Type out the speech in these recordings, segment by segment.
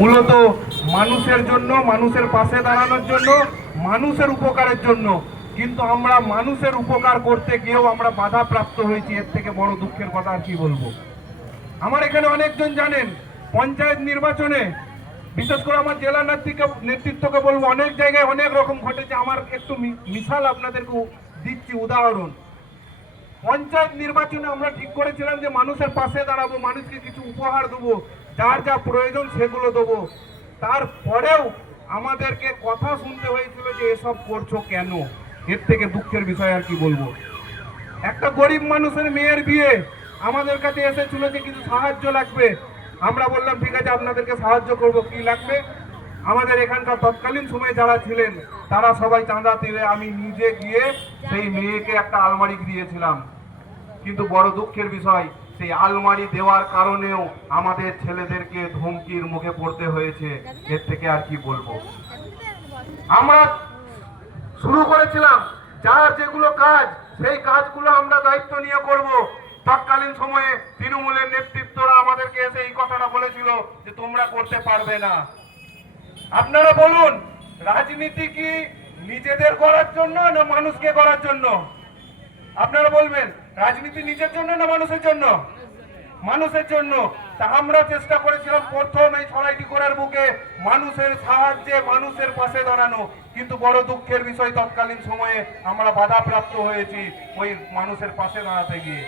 মূলত মানুষের জন্য, মানুষের পাশে দাঁড়ানোর জন্য, মানুষের উপকারের জন্য। কিন্তু আমরা মানুষের উপকার করতে গিয়েও আমরা বাধাপ্রাপ্ত হয়েছি। এর থেকে বড় দুঃখের কথা আর কি বলবো। আমার এখানে অনেকজন জানেন পঞ্চায়েত নির্বাচনে, বিশেষ করে আমার জেলা নেতৃত্বকে বলবো, অনেক জায়গায় অনেক রকম ঘটেছে। আমার একটু মিসাল আপনাদেরকে দিচ্ছি, উদাহরণ। পঞ্চায়েত নির্বাচনে আমরা ঠিক করেছিলাম যে মানুষের পাশে দাঁড়াবো, মানুষকে কিছু উপহার দেবো, যার যা প্রয়োজন সেগুলো দেবো। তারপরেও আমাদেরকে কথা শুনতে হয়েছিল যে এসব করছো কেন। এর থেকে দুঃখের বিষয় আর কি বলবো। একটা গরিব মানুষের মেয়ের বিয়ে আমাদের কাছে এসেছিল যে কিছু সাহায্য লাগবে। আমরা বললাম ঠিক আছে, আপনাদেরকে সাহায্য করব, কি লাগবে। আমাদের এখানকার তৎকালীন সময়ে যারা ছিলেন তারা সবাই চাঁদা তুলে আমি নিজে গিয়ে সেই মেয়েকে একটা আলমারি দিয়েছিলাম। কিন্তু বড় দুঃখের বিষয়, সেই আলমারি দেওয়ার কারণেও আমাদের ছেলেদেরকে ধমকির মুখে পড়তে হয়েছে। এর থেকে আর কি বলবো। আমরা শুরু করেছিলাম যার যেগুলো কাজ, সেই কাজগুলো আমরা দায়িত্ব নিয়ে করব। তৎকালীন সময়ে তৃণমূলের নেতৃত্বরা আমাদেরকে এসে এই কথাটা বলেছিল যে তোমরা করতে পারবে না। আপনারা বলুন, রাজনীতি কি নিজেদের করার জন্য না মানুষকে করার জন্য? আপনারা বলবেন, রাজনীতি নিজের জন্য না মানুষের জন্য? মানুষের জন্য। তা আমরা চেষ্টা করেছিলাম প্রথম এই সরাইটি করার বুকে মানুষের সাহায্যে, মানুষের পাশে দাঁড়ানো। কিন্তু বড় দুঃখের বিষয়, তৎকালীন সময়ে আমরা বাধাপ্রাপ্ত হয়েছি ওই মানুষের পাশে দাঁড়াতে গিয়ে।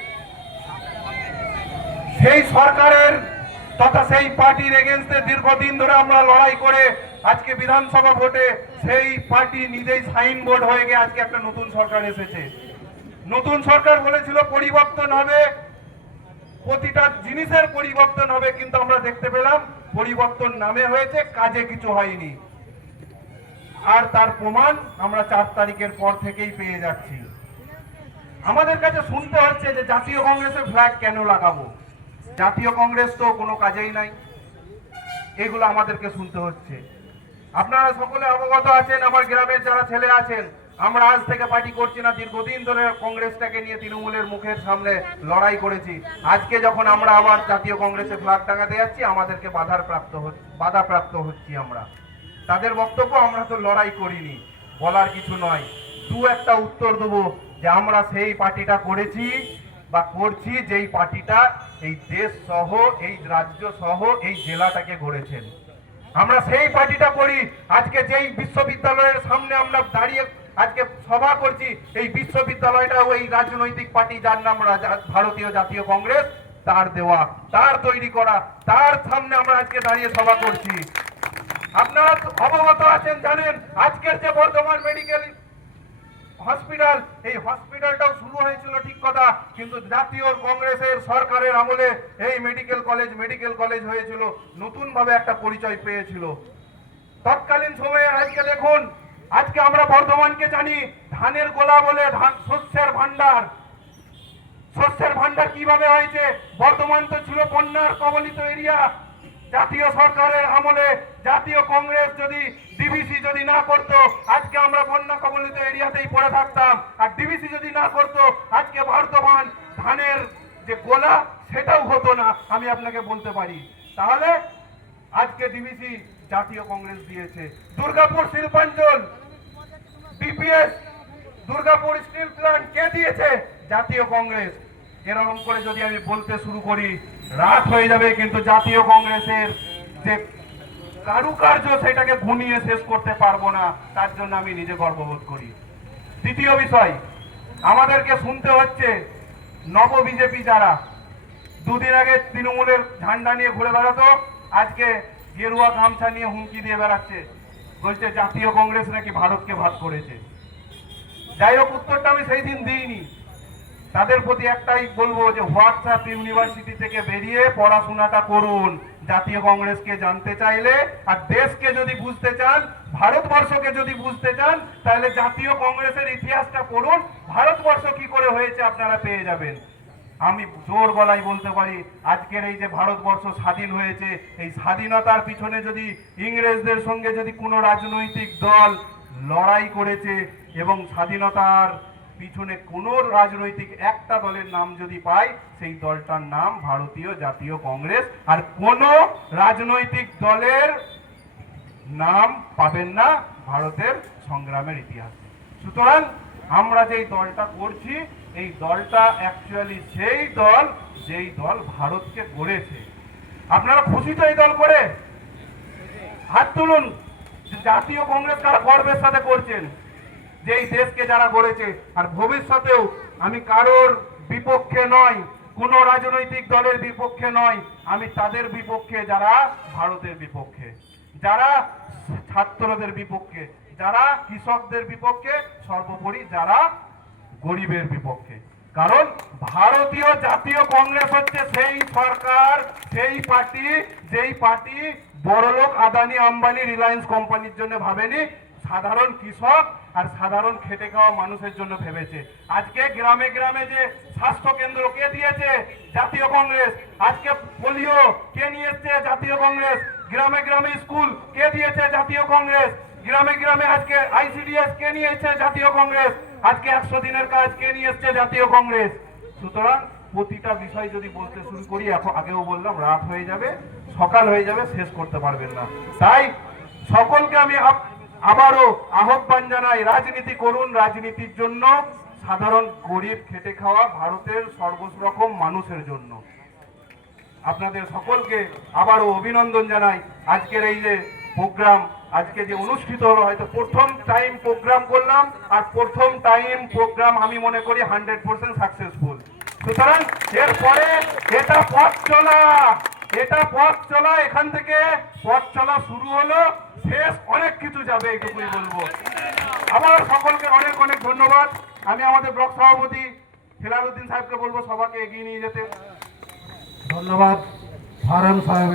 সেই সরকারের তথা সেই পার্টির এগেন্স্টে দীর্ঘদিন ধরে আমরা লড়াই করে আজকে বিধানসভা ভোটে সেই পার্টি নিজেই সাইন বোর্ড হয়ে গিয়ে আজকে একটা নতুন সরকার এসেছে। নতুন সরকার বলেছিল পরিবর্তন হবে, প্রতিটা জিনিসের পরিবর্তন হবে, কিন্তু আমরা দেখতে পেলাম পরিবর্তন নামে হয়েছে, কাজে কিছু হয়নি। আর তার প্রমাণ আমরা 4 তারিখের পর থেকেই পেয়ে যাচ্ছি। আমাদের কাছে শুনতে হচ্ছে যে জাতীয় কংগ্রেসের ফ্ল্যাগ কেন লাগাবো, জাতীয় কংগ্রেস তো কোনো কাজেই নাই, এগুলো আমাদেরকে শুনতে হচ্ছে। আপনারা সকলে অবগত আছেন, আমার গ্রামের যারা ছেলে আছেন, আমরা আজ থেকে পার্টি করছি না, দীর্ঘদিন ধরে কংগ্রেসটাকে নিয়ে তৃণমূলের মুখের সামনে লড়াই করেছি। আজকে যখন আমরা আবার জাতীয় কংগ্রেসের ফ্ল্যাগ টাঙাতে যাচ্ছি, আমাদেরকে বাধাপ্রাপ্ত হচ্ছি আমরা। তাদের বক্তব্য, আমরা তো লড়াই করিনি, বলার কিছু নয়। একটা উত্তর দেবো যে আমরা সেই পার্টিটা করেছি বা করছি যেই পার্টিটা এই দেশ সহ, এই রাজ্য সহ, এই জেলাটাকে গড়েছেন। আমরা সেই পার্টিটা করি। আজকে যেই বিশ্ববিদ্যালয়ের সামনে আমরা দাঁড়িয়ে আজকে সভা করছি, এই বিশ্ববিদ্যালয়টা ওই রাজনৈতিক পার্টি যার নাম ভারতীয় জাতীয় কংগ্রেস, তার দেওয়া, তার তৈরি করা, তার সামনে আমরা আজকে দাঁড়িয়ে সভা করছি। আপনারা অবগত আছেন, জানেন আজকের যে বর্ধমান মেডিকেল হসপিটাল, এই হসপিটালটাও শুরু হয়েছিল ঠিক কথা, কিন্তু জাতীয় কংগ্রেসের সরকারের আমলে এই মেডিকেল কলেজ হয়েছিল, নতুন ভাবে একটা পরিচয় পেয়েছিল তৎকালীন সময়ে। আজকে দেখুন, আজকে আমরা বর্ধমানকে জানি ধানের গোলা বলে, শস্যের ভান্ডার। শস্যের ভান্ডার কিভাবে হয়েছে? বর্ধমান তো ছিল বন্যার কবলিত এরিয়া। জাতীয় সরকারের আমলে জাতীয় কংগ্রেস যদি ডিবিসি যদি না করতো, আজকে আমরা বন্যা কবলিত এরিয়াতেই পড়ে থাকতাম। আর ডিবিসি যদি না করতো, আজকে বর্ধমান ধানের যে গোলা সেটাও হতো না, আমি আপনাকে বলতে পারি। তাহলে আজকে ডিবিসি জাতীয় কংগ্রেস দিয়েছে। দুর্গাপুর শিল্পাঞ্চল, ডিপিএস, দুর্গাপুর স্টিল প্ল্যান্ট কে দিয়েছে? জাতীয় কংগ্রেস। এরকম করে যদি আমি বলতে শুরু করি রাত হয়ে যাবে, কিন্তু জাতীয় কংগ্রেসের যে কারুকার্য সেটাকে গুনিয়ে শেষ করতে পারবো না, তার জন্য আমি নিজে গর্ববোধ করি। দ্বিতীয় বিষয়, আমাদেরকে শুনতে হচ্ছে নব বিজেপি যারা দুদিন আগে তৃণমূলের ঝান্ডা নিয়ে ঘুরে বেড়াতো, আজকে গেরুয়া গামছা নিয়ে হুমকি দিয়ে বেড়াচ্ছে, বলছে জাতীয় কংগ্রেস নাকি ভারতকে ভাগ করেছে। যাই হোক, উত্তরটা আমি সেই দিন দিইনি। তাদের প্রতি একটাই বলবো যে হোয়াটসঅ্যাপ ইউনিভার্সিটি থেকে বেরিয়ে পড়াশোনাটা করুন। জাতীয় কংগ্রেসকে জানতে চাইলে আর দেশকে যদি বুঝতে চান, ভারতবর্ষকে যদি বুঝতে চান, তাহলে জাতীয় কংগ্রেসের ইতিহাসটা পড়ুন। ভারতবর্ষ কি করে হয়েছে আপনারা পেয়ে যাবেন। আমি জোর গলায় বলতে পারি, আজকের এই যে ভারতবর্ষ স্বাধীন হয়েছে, এই স্বাধীনতার পিছনে যদি ইংরেজদের সঙ্গে যদি কোনো রাজনৈতিক দল লড়াই করেছে এবং স্বাধীনতার পিছনে কোনো রাজনৈতিক একটা দলের নাম যদি পাই, সেই দলটার নাম ভারতীয় জাতীয় কংগ্রেস। আর কোনো রাজনৈতিক দলের নাম পাবেন না ভারতের সংগ্রামের ইতিহাসে। সুতরাং আমরা যেই দলটা করছি, এই দলটা অ্যাকচুয়ালি সেই দল যেই দল ভারতকে গড়েছে। আপনারা খুশি তো এই দল করে? হাত তুলুন। জাতীয় কংগ্রেস কারা গর্বের সাথে করছেন, যে এই দেশকে যারা গড়েছে। আর ভবিষ্যতেও আমি কারোর বিপক্ষে নয়, কোন রাজনৈতিক দলের বিপক্ষে নয়, আমি তাদের বিপক্ষে যারা ভারতের বিপক্ষে, যারা ছাত্রদের বিপক্ষে, যারা কৃষকদের বিপক্ষে, সর্বোপরি যারা গরিবের বিপক্ষে। কারণ ভারতীয় জাতীয় কংগ্রেস হচ্ছে সেই সরকার, সেই পার্টি, যেই পার্টি বড়লোক আদানি আম্বানি রিলায়েন্স কোম্পানির জন্য ভাবেনি, সাধারণ কৃষক আর সাধারণ খেটে খাওয়া মানুষের জন্য ভেবেছে। আজকে গ্রামে গ্রামে যে স্বাস্থ্য কেন্দ্র কে দিয়েছে? জাতীয় কংগ্রেস। আজকে পোলিও কে নিয়ে এসছে? জাতীয় কংগ্রেস। গ্রামে গ্রামে স্কুল কে দিয়েছে? জাতীয় কংগ্রেস। গ্রামে গ্রামে আজকে আইসিডিএস কে নিয়ে এসছে? জাতীয় কংগ্রেস। আজকে 100 দিনের কাজ কে নিয়ে এসছে? জাতীয় কংগ্রেস। সুতরাং প্রতিটা বিষয় যদি বলতে শুরু করি, এখন আগেও বললাম রাত হয়ে যাবে, সকাল হয়ে যাবে, শেষ করতে পারবেন না। তাই সকলকে আমি আবারও আহ্বান জানাই, রাজনীতি করুন রাজনীতির জন্য, সাধারণ গরিব খেটে খাওয়া ভারতের সর্বরকম মানুষের জন্য। আপনাদের সকলকে আবারও অভিনন্দন জানাই। আজকের এই যে প্রোগ্রাম, আজকে যে অনুষ্ঠিত হলো, হয়তো প্রথম টাইম প্রোগ্রাম করলাম, আর প্রথম টাইম প্রোগ্রাম আমি মনে করি 100% সাকসেসফুল। সুতরাং এরপরে এটা পথ চলা, এখান থেকে পথ চলা শুরু হলো, শেষ অনেক কিছু যাবে, এইটুকুই বলবো। আবার সকলকে অনেক অনেক ধন্যবাদ। আমি আমাদের ব্লক সভাপতি হেলাল উদ্দিন সাহেবকে বলবো সবাইকে এগিয়ে নিয়ে যেতে। ধন্যবাদ ফারহান সাহেব।